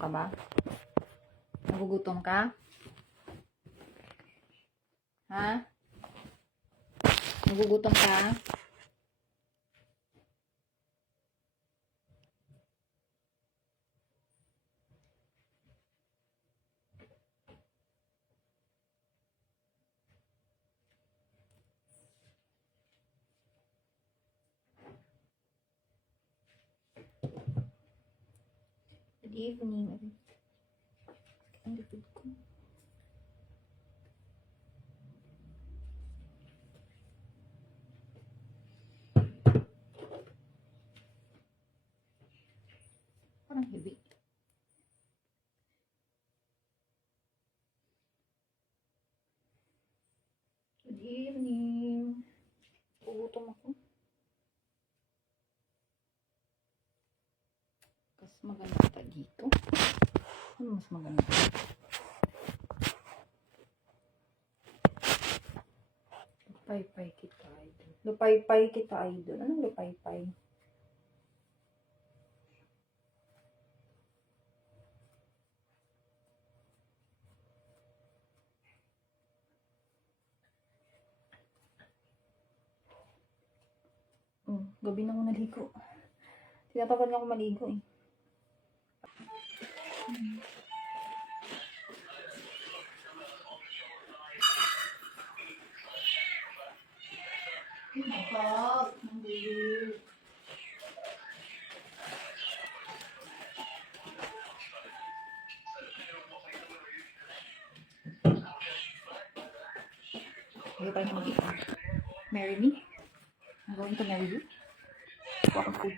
ka ba? Nagugutom ka? Ha? Nagugutom ka? Good evening. Ang likod ko. Parang heavy. Good evening. Pugutom ako. Mas maganda kita dito. Ano mas maganda? Lupay-pay kita idol. Lupay-pay kita idol. Anong lupay-pay? Gabi na ako naligo. Tinatagal na ako maligo eh. Mahal. Nandili. Hindi pa rin mag-ipa. Marry me? I'm going to marry you. Welcome food.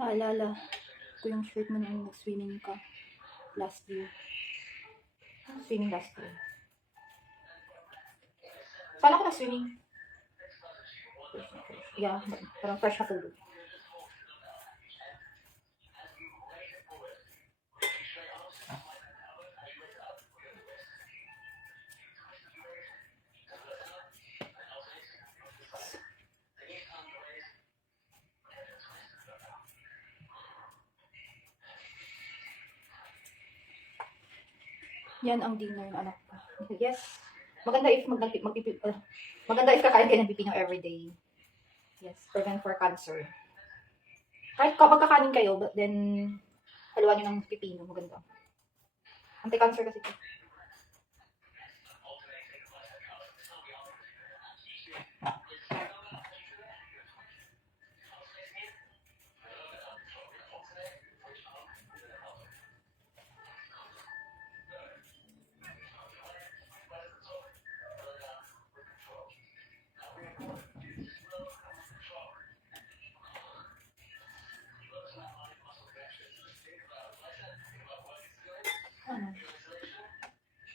Naalala ko yung shirt mo nung nag-swimming ka last year. Swimming last year. Saan ako na-swimming? Yeah, parang fresh na tulog. Yan ang dinner ng anak ko. Yes. Maganda if maganda if kakain kayo ng pipino everyday. Yes, prevent for cancer. Kahit magkakanin kayo, but then haluan nyo ng pipino, maganda. Anti-cancer kasi ito.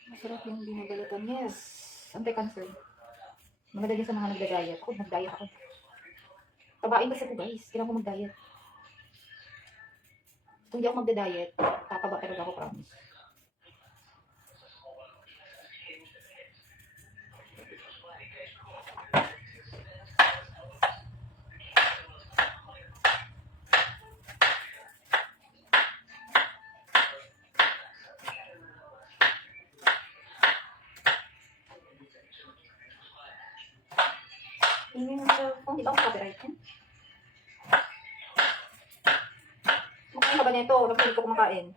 Masarap yung binabalatan. Yes. Anti-cancer. Maganda din sa mga nagda-diet. Ako, nag-diet ako. Tabain kasi ako guys. Kailangan ko mag-diet. Kung hindi ako magda-diet, tataba talaga ako, promise. Tingin mo sa phone, di ba ako copyright yan? Kumakain ka ba nito? Napili ko kumakain.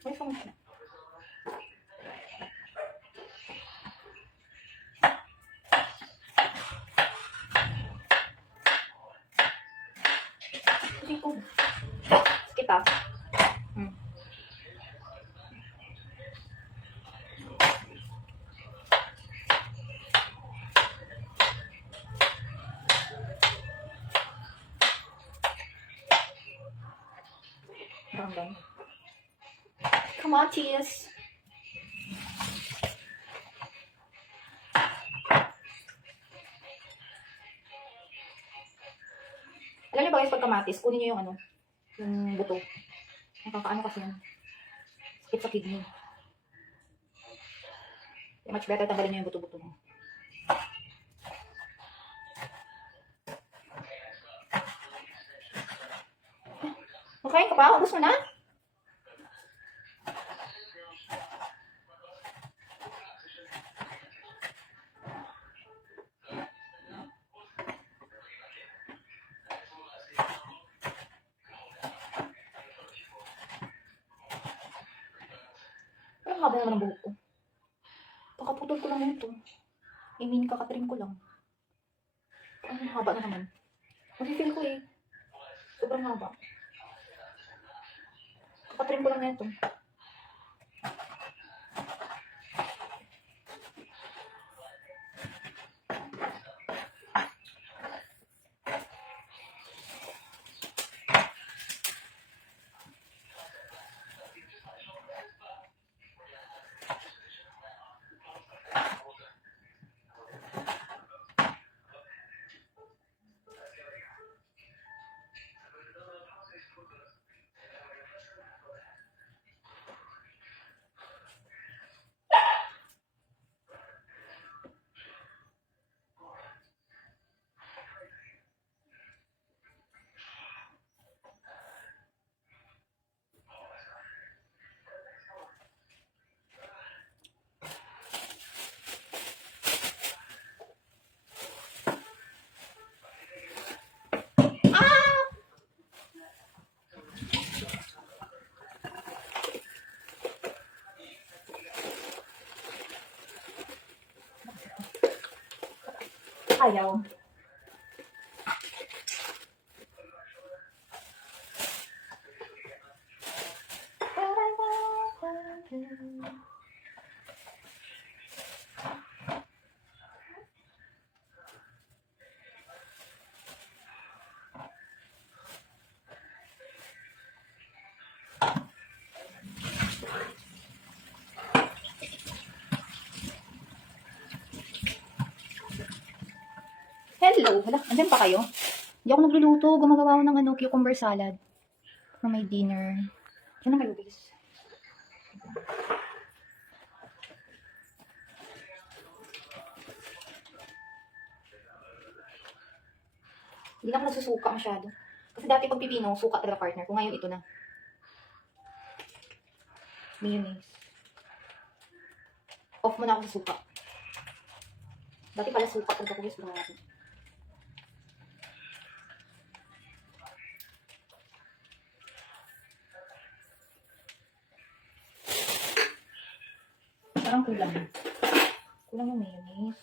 May phone siya. Hindi ko. Kita. hanggang. Come on, cheese. Alam niyo ba guys, pag kamatis, kunin niyo yung ano, yung buto. Nakakaano kasi yan. Sakit sa kidney. Kaya much better tanggalin niyo yung buto-buto mo. Makain ka pa? Ubus mo na? Parang haba naman ang buhok ko. Pakaputol ko lang ito. I mean, kakatrim ko lang. Ang haba na naman. Mafe-feel ko eh. Sobrang haba. Kakatrim ko lang na ito. Ayaw. Hello! Hala, andyan pa kayo? Hindi ako nagluluto. Gumagawa ako ng cucumber salad. For my dinner. Yan na kayo, guys. Hindi na ako nasusuka masyado. Kasi dati pag pipino, suka talaga partner ko. Ngayon ito na. Mayonnaise. Off mo na ako sa suka. Dati pala suka talaga ko guys. Grabe. Parang kulang. Kulang yung mayonnaise.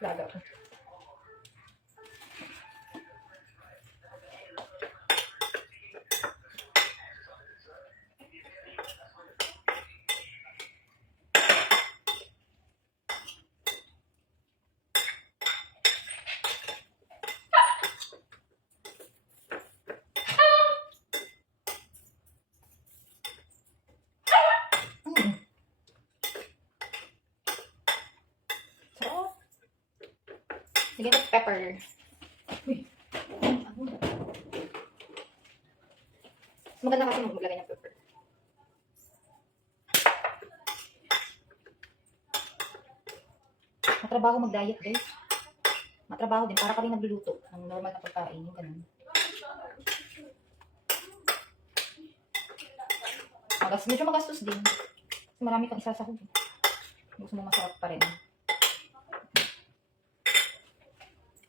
Laga ko. Sige, pepper. Uy. Maganda kasi maglagay ng pepper. Matrabaho mag-diet, guys. Matrabaho din. Para ka rin nagluluto ng normal na pagkain. Yung ganun. Medyo magastos din. Kasi marami kang isasahog. Gusto mo masarap pa rin.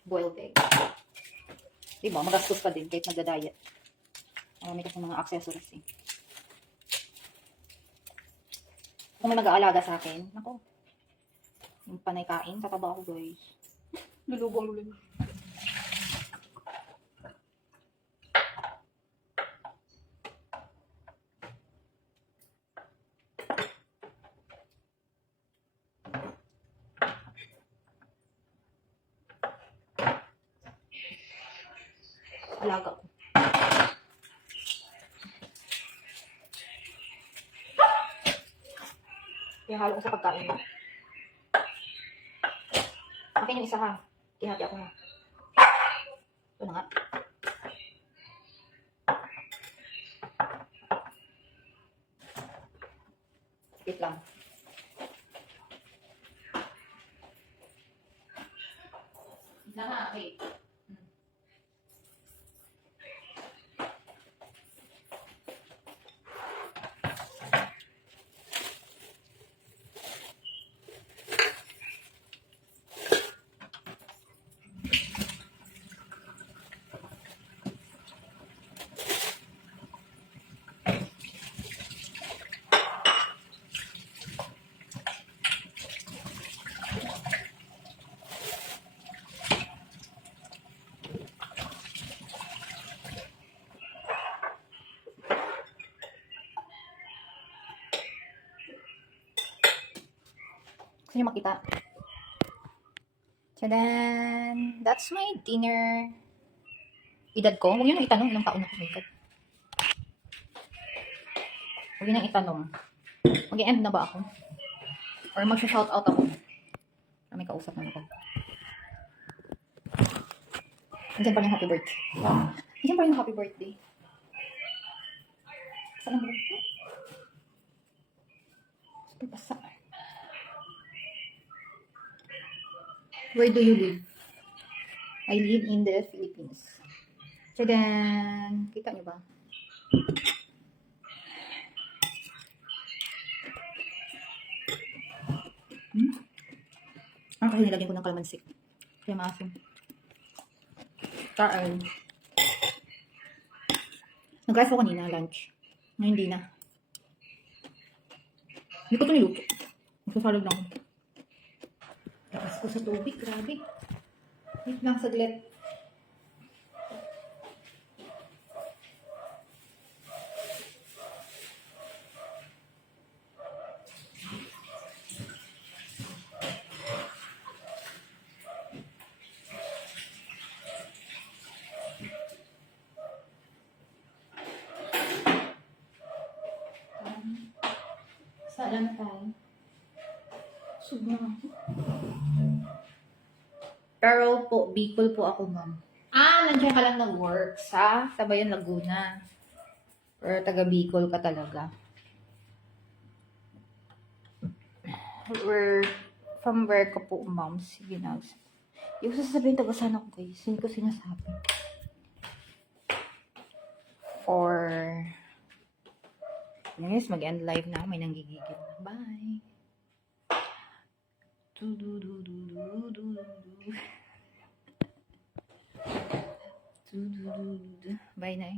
boiled egg. Diba, magastos ka din kahit nagda-diet. Marami kasi mga accessories eh. Kung may mag-aalaga sa akin, nako, yung panay kain, tataba ako guys. Lulubong. Alaga ko. Ihalo ko sa pagkain. Akin yung isa ha. Ihati ako na. Ito na nga. Wait lang. Ito na, wait. Gusto niyo makita? Tadaan! That's my dinner. Edad ko? Huwag niyo nang itanong ilang taon na ako. Huwag niyo nang itanong. Mag-i-end na ba ako? Or mag-shoutout ako? May kausap na ako. Nandiyan pa rin yung happy birthday. Nandiyan pa rin yung happy birthday. Saan ang birthday? Super basa. Where do you live? I live in the Philippines. So then, kita nyo ba? Kasi nilagyan ko ng kalamansi. Kaya maasim. Kain. Nag-rice ko kanina, lunch. Ngayon hindi na. Hindi ko ito niluto. Magsasalog lang ako. Tapos ko sa tubig, grabe. Wait lang, saglit. Saan na tayo? Sub na ako. Pero po, Bicol po ako, ma'am. Nandiyan ka lang nag-work sa Tabayan, Laguna. Or taga Bicol ka talaga. From where ka po, ma'am? Sige na. Yung sasabihin taga saan ako, guys. Hindi ko sinasabi. Or yes, mag-end live na. May nanggigigil. Bye. Bye na.